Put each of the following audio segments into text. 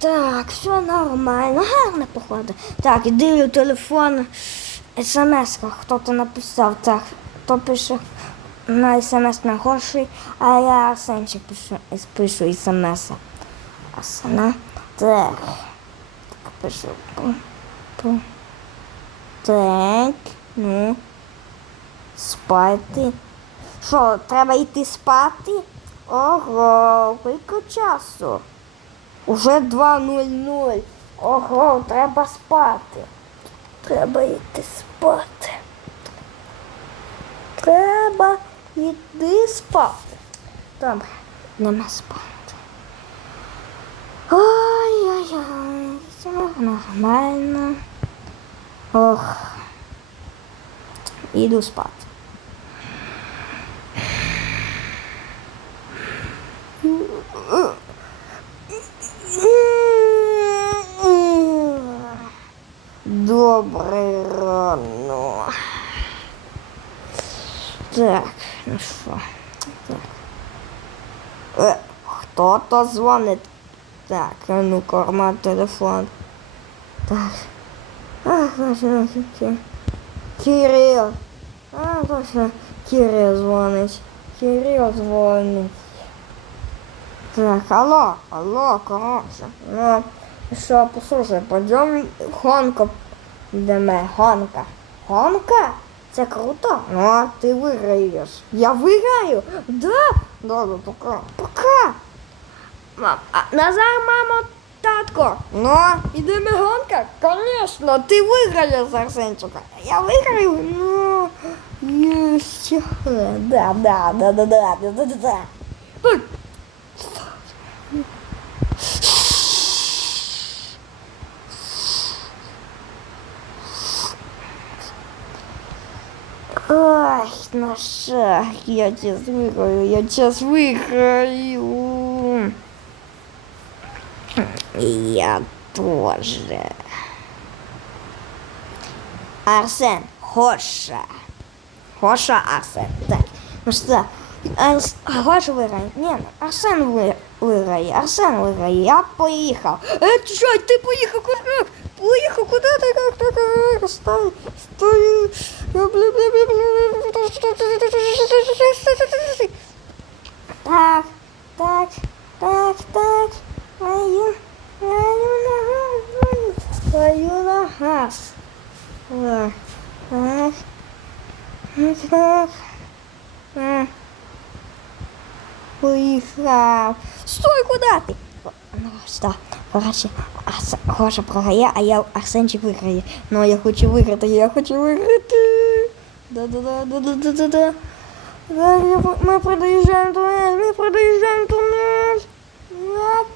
Так, все нормально, гарно походу. Так, дивлю телефон, смс хто-то написав. Так, хто пише на смс на гроші, а я Арсенчик пишу, пишу смс. Арсена. Так. Так, пишу. Так, ну. Спати. Що, треба йти спати? Ого, скільки часу? Уже 2.00. Ого, треба спати. Треба йти спати. Треба йти спати. Добре, нема спати. Ой-ой-ой, все нормально. Ох. Іду спати. Добрий ранок. Так, ну що? Так. Е, хто то дзвонить? Так, ну корма телефон. Так. Ах, Ки- Кирил. А, точно, Кирил дзвонить. Кирил дзвонить. Так, алло, алло, короче. Ну, що, послухай, пойдем гонку йдемо. Гонка. Гонка? Це круто. Ну, ти виграєш. Я виграю? Да? Добре, пока. Пока. Мам, а Назар, мамо, татко. Ну, йдемо гонка? Конечно, ти виграєш, Арсенчика. Я виграю? Ну, єсть. Да, да, да, да, да, да, да, да. Ой. Ой, ну что, я сейчас выиграю, я сейчас выиграю. Я тоже. Арсен, Хоша. Хоша, Арсен. Так, ну что, Арс... Хоша выиграет? Нет, Арсен вы... выиграет. Арсен выиграет. Я поехал. Э, ты что, ты поехал куда? Поехал куда ты? Как ты? Как? Стой, стой. Так, Так. А. Стой, куди ти? Ну, коротше, Арс... Гоша програє, а я Арсенчик виграє. Ну, я хочу виграти, я хочу виграти. Да-да-да, да-да-да-да-да. Да, я по- мы проезжаем туннель, мы проезжаем туннель. Нет,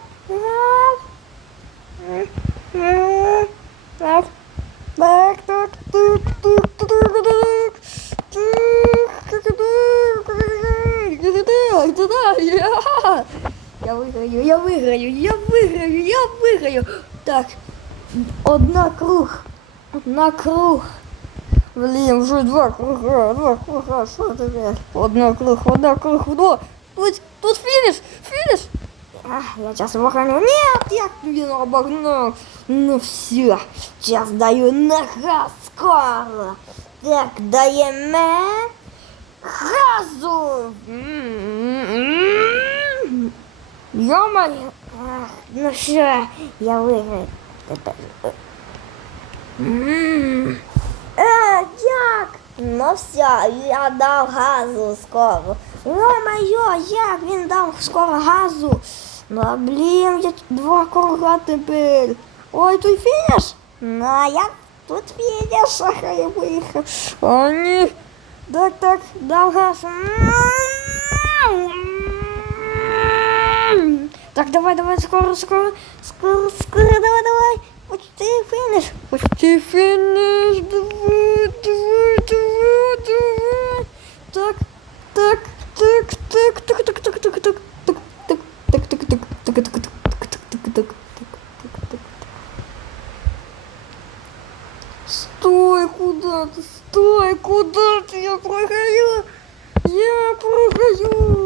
нет. Так, так, так, так, так, так. Так, так, так, так, так, так, я. Я виграю, я виграю, я виграю, я виграю. Так, одна круг, одна круг. Блін, вже два круга, два круга, що таке? Одна круг, одна круг, два. Тут, тут фініш, фініш. А, я сейчас обогню. Нет, я блин, обогнал. Ну все, сейчас даю на газ. Так, даємо газу. Ё-моё. Ах, Ну все, я выиграю. Тепер. М. Е, як? Ну все, я дав газу скоро. Ё-моё, як він дав скоро газу? Ну, блін, я два круга тепер. Ой, тут фініш? Ну, а як тут фініш? Ах, я виїхав. О, ні. Так, так, дав газ. Так, давай, давай, скоро, скоро, скоро, скоро, давай, давай. Почти фініш. Почти фініш. Давай, давай, давай, давай. Так, так, так, так, так, так, так, так, так, так, так, так, так, так, так, так, так, так, так, так, так, так. Стой, куда ты? Стой, куда ты? Я прогорю. Я прогорю.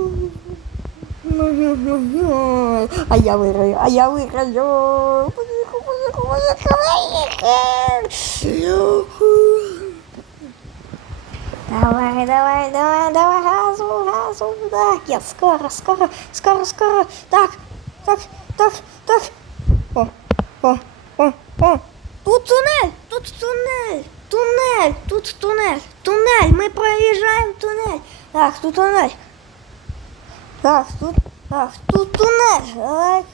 Виграю, а я виграю, а я виграю. Поїхав, поїхав, поїхав, поїхав. Давай, давай, давай, давай, газу, газу, так, я скоро, скоро, скоро, скоро, так, так, так, так. О, о, о, о. Тут тунель, тут тунель, тунель, тут тунель, тунель, мы проезжаем туннель. Так, тут туннель. Так, тут, так, тут туннель. Так.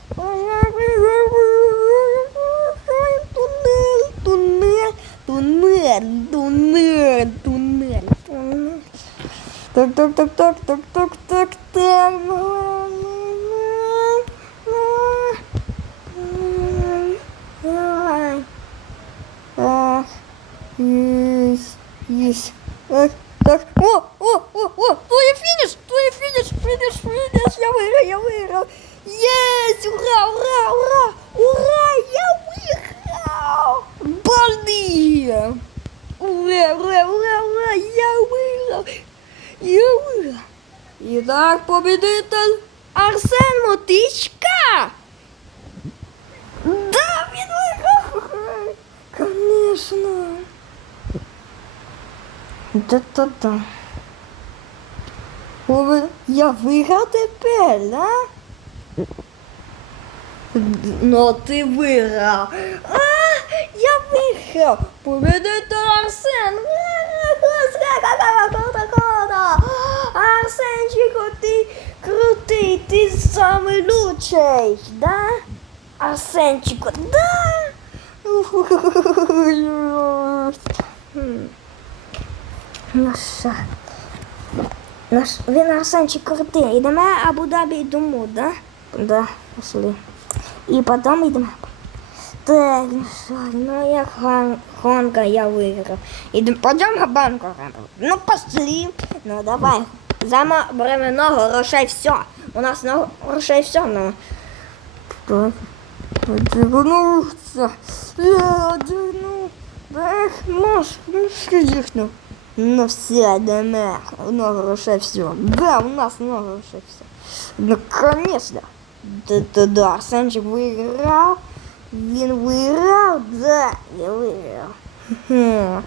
Туннель, туннель, туннель, туннель, туннель, туннель. Так, так, так, так, так, так, так, так. Давай. Так. Есть, есть. Победитель Арсен Мотичка. Да, він виграв! Конечно. Да-да-да. Я виграв тепер, да? Ну, ти виграв. А, я виграв. Победитель Арсен. Арсенчику, ти крутий, ти самий лучший, да? Арсенчику, да? Хм. Ну що? Наш, він Арсенчик крутий. Йдемо Абу-Дабі і дому, да? Да, пошли. І потім йдемо. Так, ну що, ну як хон- Хонка я виграв. Ідемо, пойдемо банку робити. Ну пошли. Ну давай. Зама беремо много грошей все. У нас много грошей все, ну. Так. Одягнувся. Я одягнув. Ех, Маш, ну скажи, ну. Ну все, йдемо. Много грошей все. Да, у нас много грошей все. Ну, конечно. Да-да-да, Арсенчик виграв. Він виграв, да, я виграв.